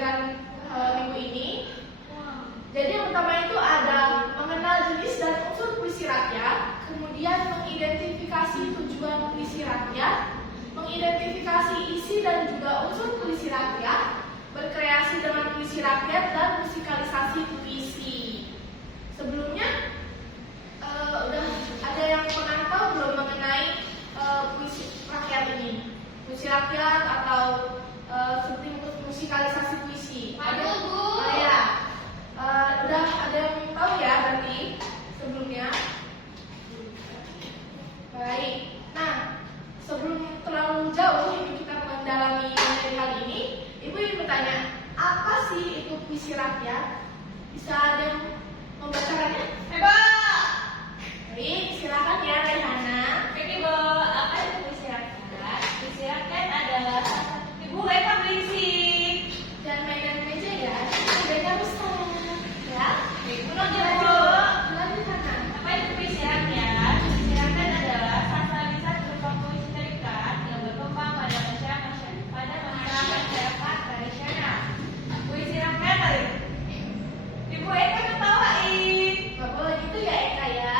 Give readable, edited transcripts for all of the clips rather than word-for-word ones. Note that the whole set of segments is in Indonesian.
pembelajaran minggu ini. Jadi yang pertama itu ada mengenal jenis dan unsur puisi rakyat, kemudian mengidentifikasi tujuan puisi rakyat, mengidentifikasi isi dan juga unsur puisi rakyat, berkreasi dengan puisi rakyat, dan musikalisasi puisi. Sebelumnya udah ada yang pernah tahu belum mengenai puisi rakyat ini? Puisi rakyat atau seperti musikalisasi puisi? Ada Bu? Ya. Udah ada yang tahu ya berarti sebelumnya? Baik. Nah, sebelum terlalu jauh ini kita mendalami materi kali ini, Ibu ingin bertanya, apa sih itu puisi rakyat? Bisa ada yang membacakannya? Hebat! Baik, silakan ya Raihana. Oke Bu, apa itu puisi rakyat? Puisi rakyat adalah Ibu Eka berisik. Jangan mainan meja ya, bedanya besar. Ya, Ibu lanjut Bu. lanjut Hana. Apa itu puisi rakyat? Puisi rakyat adalah sastra berupa puisi terikat yang berkembang pada masyarakat tradisional. Puisi rakyat, Ibu Eka ketawain. Gak boleh gitu ya Eka ya.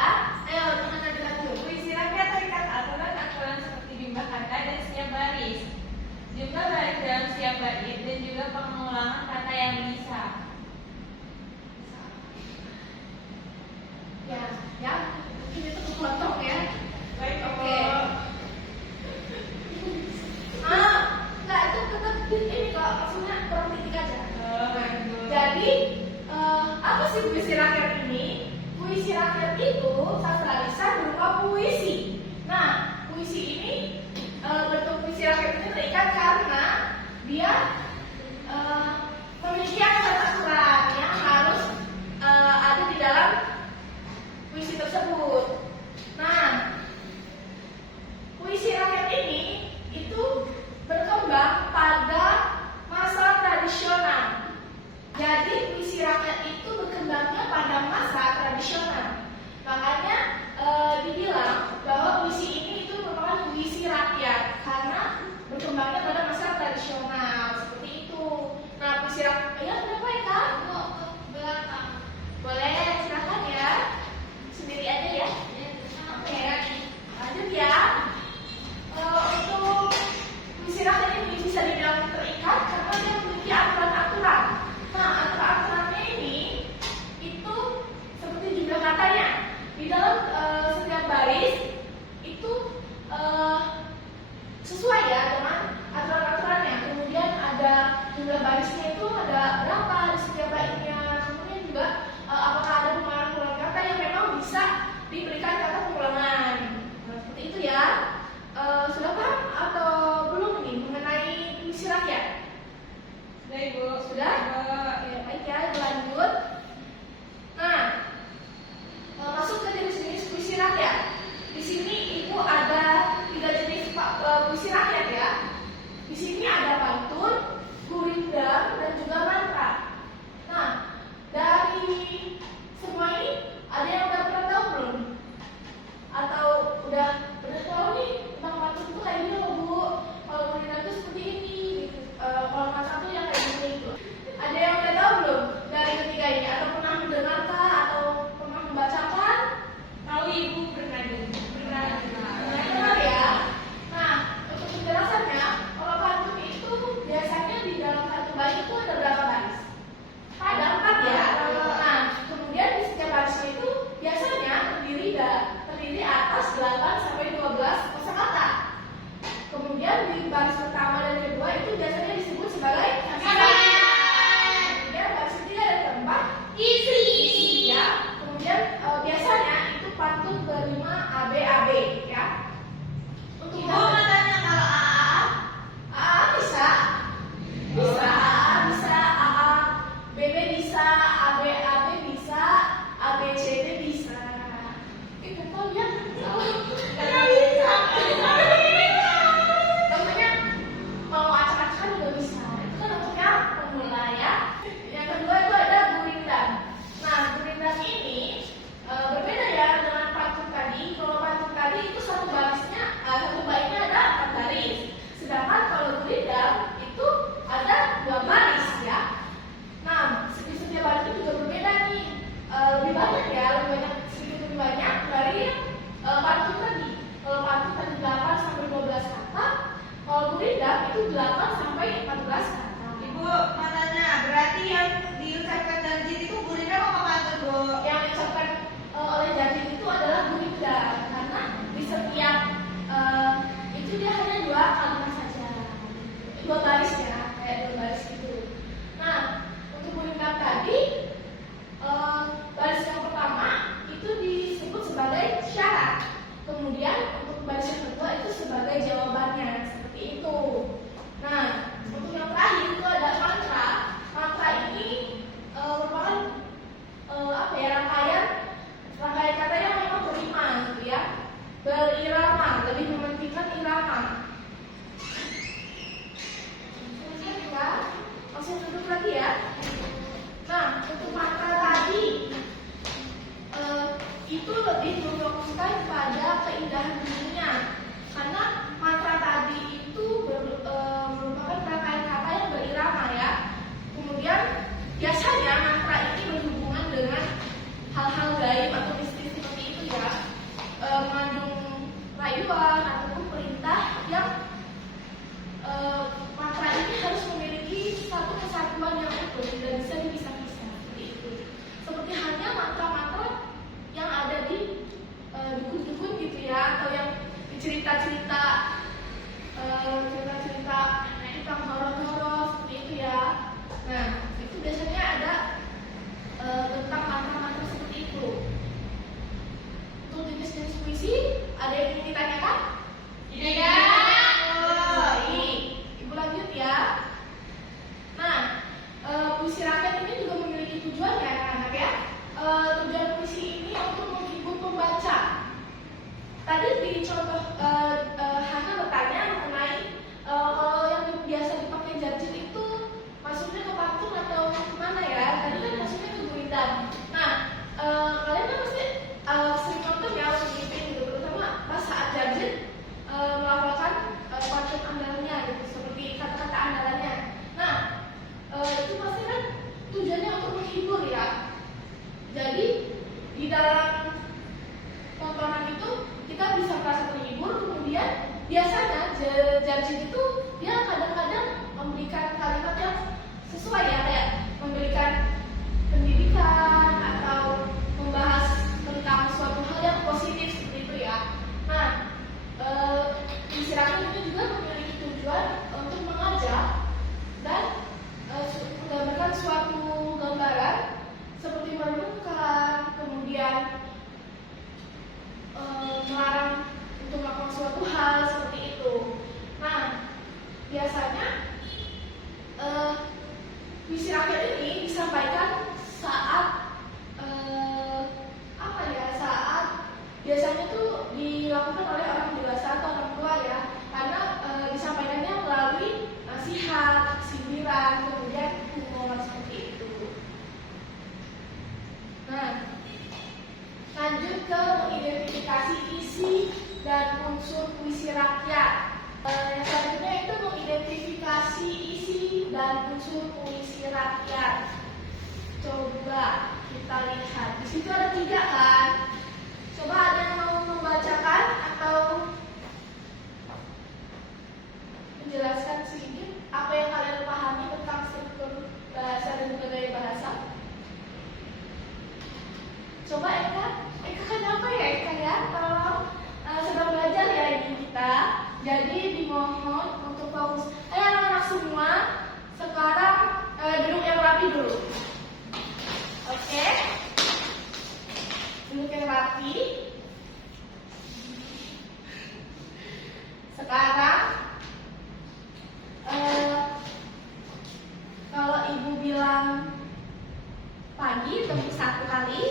Ayo Hana dilanjut. Puisi rakyat terikat aturan-aturan seperti jumlah kata dan setiap baris, jumlah baris dalam setiap bait, dan juga pengulangan kata yang bisa. Ya, mungkin itu kepotong ya. Baik, Oke. Enggak, itu tetap ini kok, maksudnya kurang titik aja. Jadi, apa sih puisi rakyat ini? Puisi rakyat itu sastra lisan berupa puisi. Nah, puisi ini bentuk puisi rakyat ini terikat karena dia memiliki aturan-aturan yang harus ada di dalam puisi tersebut. Nah, puisi rakyat ini itu berkembang pada masa tradisional. Jadi puisi rakyat itu berkembangnya pada masa tradisional. Makanya dibilang bahwa puisi ini itu merupakan puisi rakyat karena berkembangnya pada masa tradisional seperti itu. Nah, puisi rakyat ya kenapa ya Kak? Belakang. Boleh, silakan ya. Sendiri aja ya. Oke, lanjut ya. Untuk puisi rakyat ini bisa dibilang terikat karena dia memiliki aturan-aturan. Nah, aturan-aturannya ini itu seperti jumlah katanya. Di dalam setiap baris itu sesuai ya dengan aturan-aturannya. Kemudian ada jumlah barisnya itu ada berapa di setiap baitnya. Kemudian juga apakah ada pengulangan kata yang memang bisa diberikan kata pengulangan. Nah, seperti itu ya. Sudah paham atau belum ini mengenai puisi rakyat? Sudah Ibu. Sudah? Oke, baik ya, lanjut. Nah, masuk ke jenis-jenis puisi rakyat. Di sini Ibu ada 3 jenis puisi rakyat ya. Di sini ada pantun, gurindam, dan itu lebih memfokuskan pada keindahan dunia, karena mantra tadi itu merupakan rangkaian kata yang berirama ya. Kemudian biasanya mantra ini berhubungan dengan hal-hal gaib atau mistis seperti itu ya, mengandung rayuan ataupun perintah yang mantra ini harus memiliki satu kesatuan yang utuh, tidak bisa dipisah-pisah seperti itu. Seperti halnya mantra-mantra yang ada di dukun-dukun gitu ya, atau yang cerita-cerita tentang horor-horor seperti itu ya. Nah, itu biasanya ada tentang mantra-mantra seperti itu. Untuk jenis-jenis puisi, ada yang ingin ditanyakan? Tidak. Ibu lanjut ya. Nah, puisi rakyat ini juga memiliki tujuan ya anak-anak ya. Tujuan puisi ini untuk menghibur pembaca. Tadi di contoh Hana bertanya mengenai kalau yang biasa dipakai jarjit itu maksudnya ke patung atau kemana ya? Tadi kan maksudnya ke gurindam. Nah, kalian kan pasti sering nonton ya waktu di TV gitu, terutama pas saat jarjit melafalkan patung andalnya gitu, seperti kata-kata andalannya. Nah, itu pasti kan tujuannya untuk menghibur ya. Jadi di dalam tontonan itu kita bisa merasa terhibur. Kemudian biasanya jarjit itu dia kadang-kadang memberikan kalimat yang sesuai ya, kayak memberikan pendidikan atau membahas tentang suatu hal yang positif seperti itu ya. Nah, puisi rakyat itu juga memiliki tujuan untuk mengajak dan menggambarkan suatu gambaran seperti merenungkan, kemudian melarang untuk melakukan suatu hal seperti itu. Nah, biasanya puisi rakyat ini disampaikan saat saat biasanya tuh dilakukan oleh orang dewasa atau orang tua ya, karena disampaikannya melalui nasihat, sindiran, kemudian hukuman seperti itu. Nah, lanjut ke mengidentifikasi isi dan unsur puisi rakyat. Yang selanjutnya itu mengidentifikasi isi dan unsur puisi rakyat. Coba kita lihat. Di situ ada 3 kan? Coba ada yang mau membacakan atau menjelaskan sedikit apa yang kalian pahami tentang struktur bahasa dan juga gaya bahasa? Coba Eka kenapa ya Eka ya? Tolong sedang belajar ya ini kita. Jadi dimohon untuk fokus. Ayo anak-anak semua, sekarang duduk yang rapi dulu. Oke? Duduk yang rapi. Sekarang kalau ibu bilang pagi tepuk 1 kali.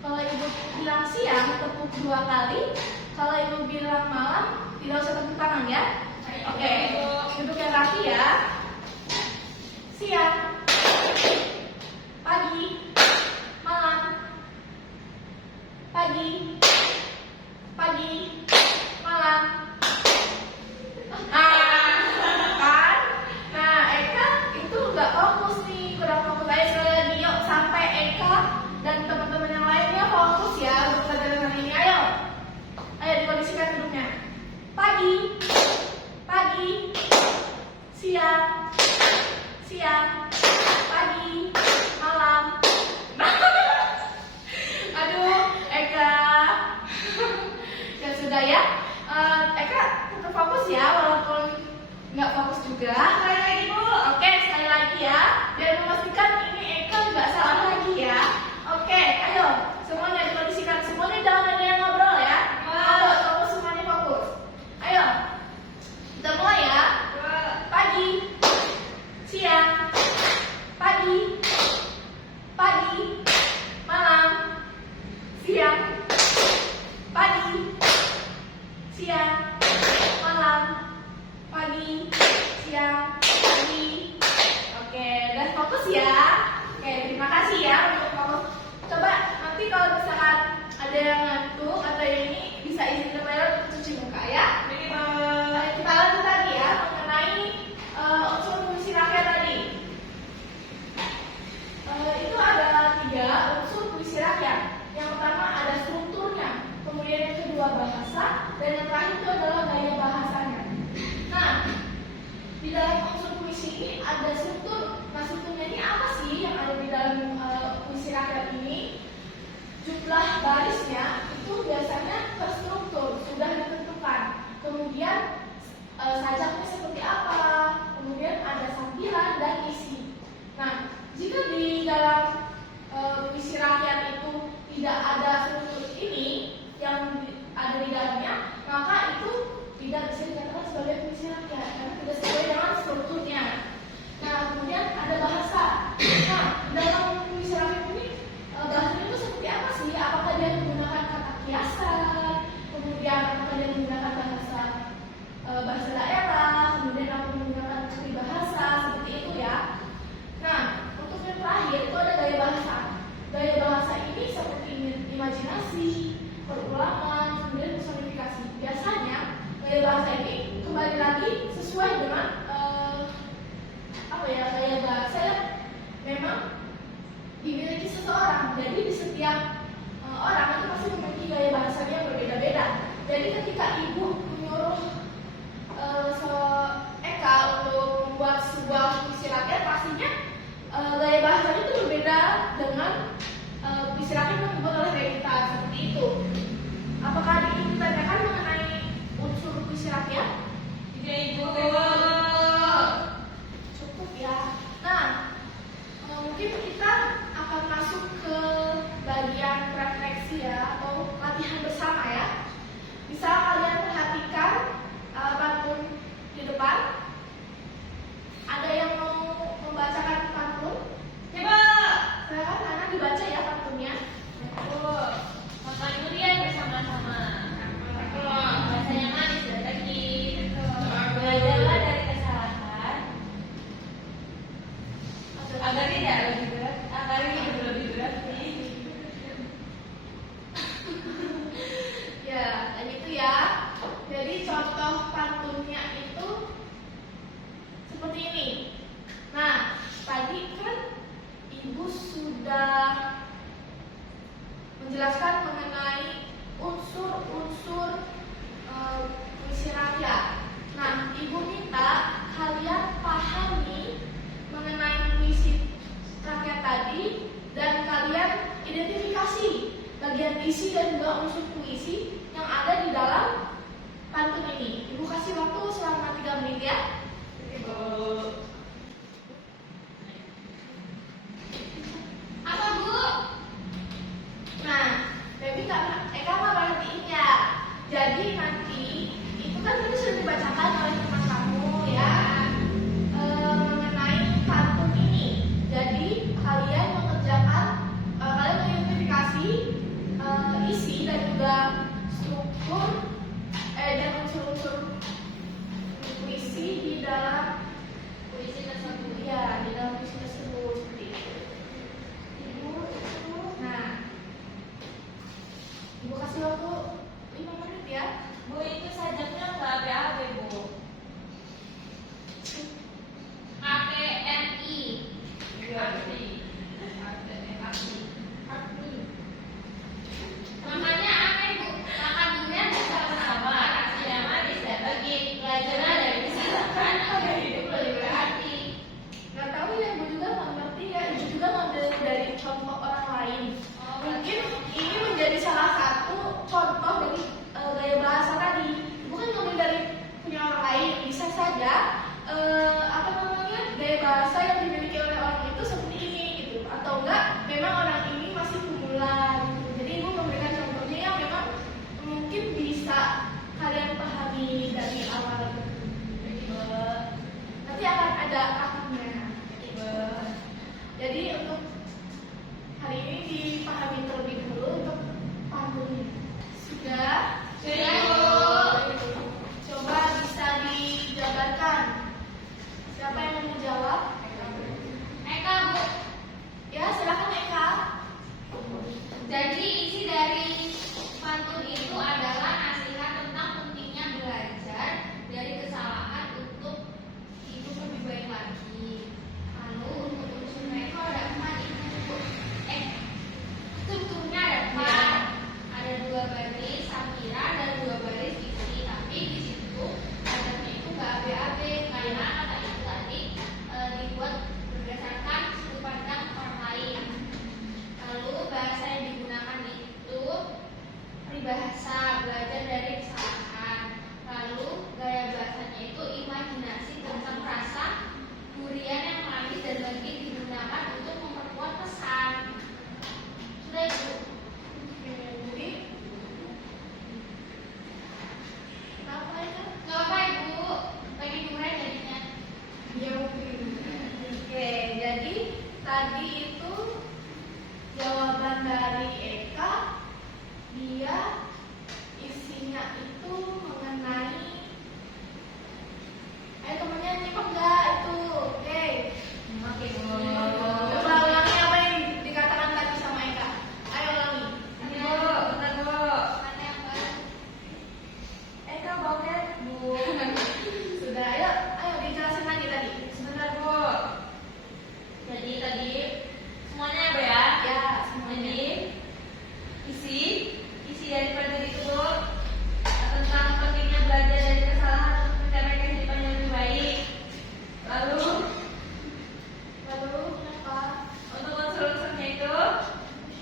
Kalau ibu bilang siang, tepuk 2 kali. Kalau ibu bilang malam, tidak usah tepuk tangan ya. Oke, duduk yang rapi ya. Siang, pagi, malam, pagi, malam. Kan? Nah, Eka itu nggak fokus nih, kurang fokus. Ayo sekali lagi, yuk sampai Eka dan teman-teman yang lainnya fokus ya untuk pelajaran hari ini. Ayo dikondisikan duduknya. Pagi, siang, pagi, malam. Aduh, Eka. Ya sudah ya. Eka tetap fokus ya, walaupun nggak fokus juga. Sekali lagi Bu. Oke, sekali lagi ya. Biar memastikan ini Eka nggak salah lagi ya. Oke, ayo semuanya dikondisikan, semuanya jangan ada yang ngobrol ya. Fokus, semuanya fokus. Ayo, kita mulai ya. Pagi, siang, malam, siang, malam, siang. Oke, udah fokus ya. Oke, terima kasih ya untuk fokus. Coba nanti kalau misalkan ada Ada yang ngantuk atau yang ini bisa izin kembali untuk cuci muka ya. Kita lanjut lagi ya mengenai unsur puisi rakyat tadi. Itu ada 3 unsur puisi rakyat. Yang pertama ada strukturnya, kemudian yang kedua bahasa, dan yang terakhir itu adalah gaya bahasanya. Nah, di dalam unsur puisi ini ada struktur. Nah, strukturnya ini apa sih yang ada di dalam puisi rakyat ini? Jumlah barisnya itu biasanya terstruktur, sudah ditentukan. Kemudian sajaknya seperti apa, kemudian ada sampilan dan isi. Nah, jika di dalam puisi rakyat itu tidak ada struktur ini yang ada di dalamnya, maka itu tidak bisa dikatakan sebagai puisi rakyat karena tidak sesuai dengan strukturnya. Nah, kemudian ada bahasa. Nah, dalam puisi rakyat ini bahasanya itu seperti apa sih? Apakah dia menggunakan kata kiasan, kemudian apakah dia menggunakan bahasa daerah, kemudian apa menggunakan peribahasa seperti itu ya. Nah, untuk yang terakhir itu ada gaya bahasa. Gaya bahasa ini seperti imajinasi, perulangan, kemudian personifikasi. Biasanya gaya bahasa ini kembali lagi sesuai dengan gaya bahasa yang memang dimiliki seseorang. Jadi di setiap orang itu pasti memiliki gaya bahasanya yang berbeda-beda. Jadi ketika ibu menyuruh Eka untuk membuat sebuah puisi rakyat, pastinya gaya bahasanya itu berbeda dengan puisi rakyat yang dibuat oleh Revita seperti itu. Apakah ingin ditanyakan mengenai unsur puisi rakyat? Tidak, Ibu. Cukup ya. Nah, mungkin kita akan masuk ke bagian refleksi ya, atau latihan bersama ya. Bisa kalian perhatikan pantun di depan. Ada yang mau membacakan pantun? Coba. Silakan Ana dibaca ya pantunnya. Makan durian bersama-sama. Rasanya manis dan daging. Belajarlah dari kesalahan agar tidak lebih berat, agar hidup lebih berat. Ya, dan itu ya. Jadi contoh pantunnya itu seperti ini. Nah, tadi kan Ibu sudah menjelaskan mengenai unsur-unsur puisi rakyat. Nah, Ibu minta kalian pahami mengenai puisi rakyat tadi dan kalian identifikasi bagian isi dan juga unsur puisi yang ada di dalam pantun ini. Ibu kasih waktu selama 3 menit ya. Apa Bu? Nah, Baby Eka nggak perhatiin ya. Jadi nanti itu kan tadi sudah dibacakan oleh teman kamu ya mengenai pantun ini. Jadi kalian mengerjakan, kalian mengidentifikasi isi dan juga struktur dan unsur-unsur puisi di tadi itu jawaban dari Eka, dia isinya itu mengenai, ayo temennya nyimak nggak itu? Oke. Oke, Bu. Coba ulangi apa yang dikatakan tadi sama Eka. Ayo ulangi. Ini, Bu. Bentar, Bu. Eka boker, Bu. Sudah, ayo dijelasin lagi tadi. Sebentar, Bu. Jadi tadi semuanya apa ya? Ya, semuanya. Jadi isi dari materi itu, Bu, tentang pentingnya belajar dari kesalahan untuk mencapai kehidupan yang lebih baik. Lalu Apa? untuk unsur-unsurnya itu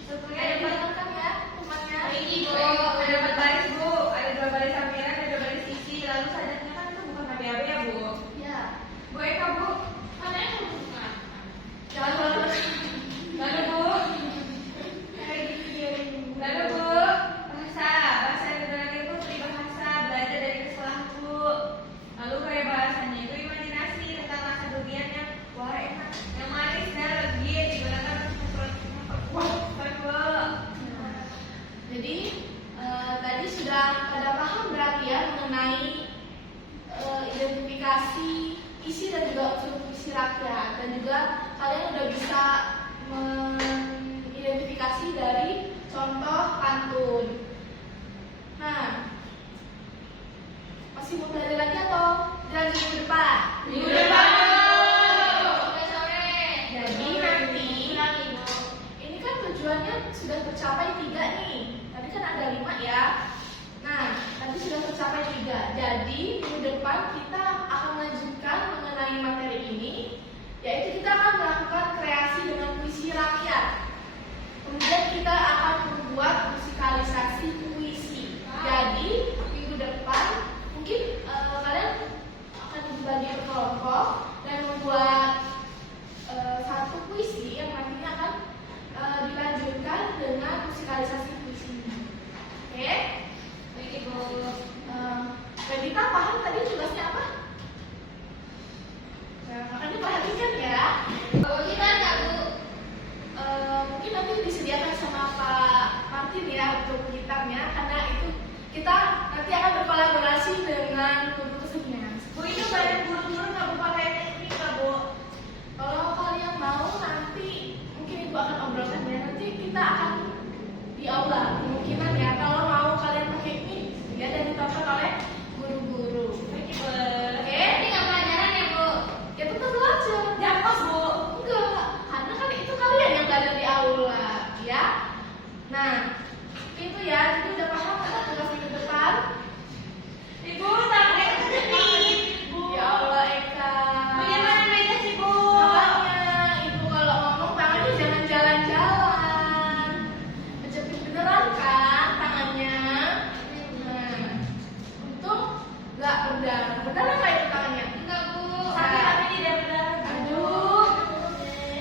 sesuai Ayo dengan didengarkan ya temannya. ini, Bu. Ada 4 baris, Bu. Ada 2 baris sampingan, ada 2 baris sisi. Lalu sajaknya kan itu bukan HB-HB ya, Bu. Ya. Bu Eka, Bu. Mana yang bukan? Jangan lupa. Lalu, Bu. Kayak gitu dia. Lalu, Bu, bahasa yang kedua itu peribahasa, belajar dari kesalahan, Bu. Lalu kayak bahasanya itu imajinasi tentang rasa durian yang wah enak, yang manis dan legit digunakan untuk memperkuat, Bu. Jadi tadi sudah pada paham berarti ya mengenai identifikasi isi dan juga unsur isi rakyat, dan juga kalian udah bisa mengidentifikasi dari contoh pantun. Nah, masih mau belajar lagi atau dilanjut minggu depan? Minggu depan, Bu. Jadi nanti ini kan tujuannya sudah tercapai 3 nih. Tadi kan ada 5 ya. Nah, tadi sudah tercapai 3. Jadi minggu depan kita akan melanjutkan mengenai materi ini, yaitu kita akan melakukan kreasi dengan puisi rakyat. Kemudian kita akan membuat musikalisasi puisi. Jadi minggu depan mungkin kalian akan dibagi berkelompok dan membuat satu puisi yang nantinya akan dilanjutkan dengan musikalisasi puisinya. Oke? Baik, Bu. Kita paham tadi tugasnya apa? Akan diperhatikan ya. Mungkin nanti disediakan sama Pak Martin ya untuk gitarnya, karena itu kita nanti akan berkolaborasi dengan guru kesenian. Bu, itu banyak guru-guru nggak Bu pakai teknik nggak, Bu? Kalau kalian mau nanti mungkin ibu akan obrolkan ya. Nanti kita akan di aula kemungkinan ya. Kalau mau kalian pakai ini ya, dan ditonton oleh guru-guru. Baik, Bu. Oke? Ini nggak pelajaran ya, Bu? Ya tetap belajar. Jangan, Bu. Enggak, karena kan itu kalian yang belajar di aula, ya. Nah, itu ya. Jadi udah paham kan tugas minggu depan? Ibu, tangan Eka kejepit, Bu. Ya Allah, Eka. Bagaimana beda sih, Bu? Makanya ibu kalau ngomong tangannya jangan jalan-jalan. Kejepit beneran kan tangannya? Nah, untung nggak berdarah. Berdarah nggak itu tangannya? Enggak, Bu. Sakit. Tapi tidak berdarah. Aduh.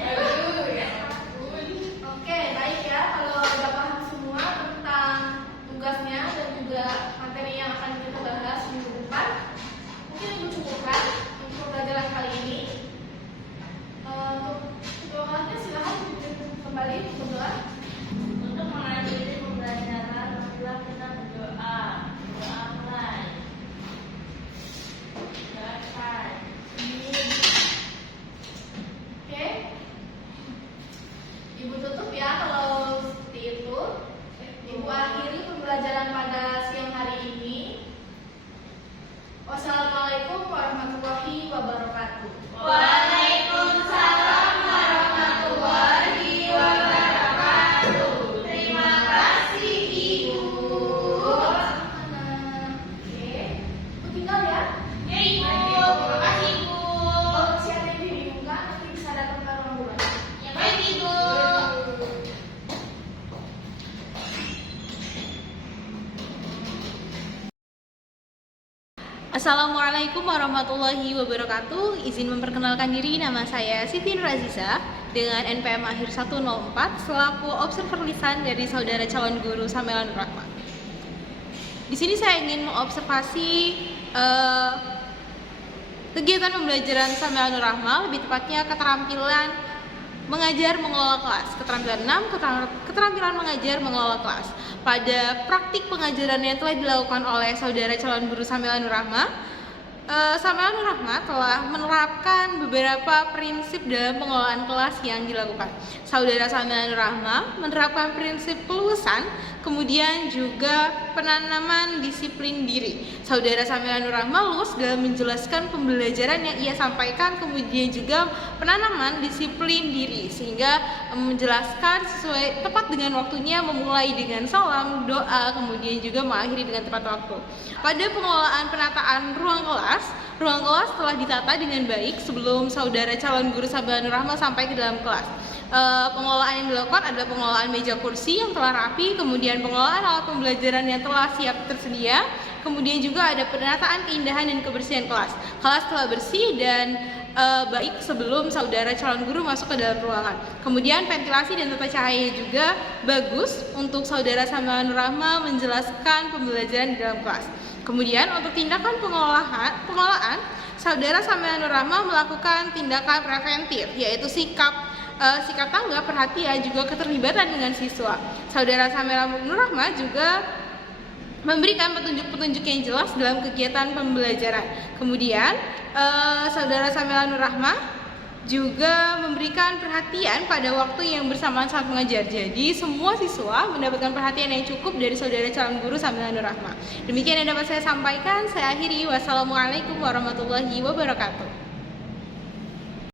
Aduh, ya ampun. Oke, baik ya. Kalau udah paham semua tentang tugasnya dan juga materi yang akan kita bahas minggu depan, mungkin ibu cukupkan untuk pembelajaran kali ini. Untuk ketua kelasnya silahkan dipimpin kembali untuk berdoa. Untuk mengakhiri pembelajaran, marilah kita berdoa. Doa mulai. Selesai. Oke. Ibu tutup ya kalau seperti itu. Ibu akhiri pembelajaran pada siang hari ini. Wassalamualaikum warahmatullahi wabarakatuh. Waalaikumsalam warahmatullahi wabarakatuh. Terima kasih, Ibu. Oke. Ibu tinggal ya. Ya, Ibu. Terima kasih, Ibu. Kalau masih ada yang dibingungkan nanti bisa datang ke ruang guru. Ya, baik, Ibu. Assalamualaikum warahmatullahi wabarakatuh. Izin memperkenalkan diri, nama saya Siti Nur Aziza dengan NPM akhir 104 selaku observer lisan dari saudara calon guru Samelan Rahmat. Di sini saya ingin mengobservasi kegiatan pembelajaran Samelan Rahma, lebih tepatnya keterampilan mengajar mengelola kelas. Keterampilan 6, keterampilan mengajar mengelola kelas. Pada praktik pengajaran yang telah dilakukan oleh saudara calon guru Samela Nur Rahma, Samela Nur Rahma telah menerapkan beberapa prinsip dalam pengelolaan kelas yang dilakukan. Saudara Samela Nur Rahma menerapkan prinsip peluasan, kemudian juga penanaman disiplin diri. Saudara Samela Nur Rahma luas dalam menjelaskan pembelajaran yang ia sampaikan, kemudian juga penanaman disiplin diri, sehingga menjelaskan sesuai tepat dengan waktunya, memulai dengan salam, doa, kemudian juga mengakhiri dengan tepat waktu. Pada pengelolaan penataan ruang kelas telah ditata dengan baik sebelum saudara calon guru Samela Nur Rahma sampai ke dalam kelas. Pengelolaan yang dilakukan adalah pengelolaan meja kursi yang telah rapi, kemudian pengelolaan alat pembelajaran yang telah siap tersedia, kemudian juga ada penataan keindahan dan kebersihan kelas. Kelas telah bersih dan baik sebelum saudara calon guru masuk ke dalam ruangan. Kemudian ventilasi dan tata cahaya juga bagus untuk saudara Samela Nur Rahma menjelaskan pembelajaran di dalam kelas. Kemudian untuk tindakan pengelolaan, saudara Samela Nur Rahma melakukan tindakan preventif, yaitu sikap tanggap, perhatian, juga keterlibatan dengan siswa. Saudara Samela Nur Rahma juga memberikan petunjuk-petunjuk yang jelas dalam kegiatan pembelajaran. Kemudian saudara Samela Nur Rahma juga memberikan perhatian pada waktu yang bersamaan saat mengajar. Jadi semua siswa mendapatkan perhatian yang cukup dari saudara calon guru Samela Nur Rahma. Demikian yang dapat saya sampaikan. Saya akhiri. Wassalamualaikum warahmatullahi wabarakatuh.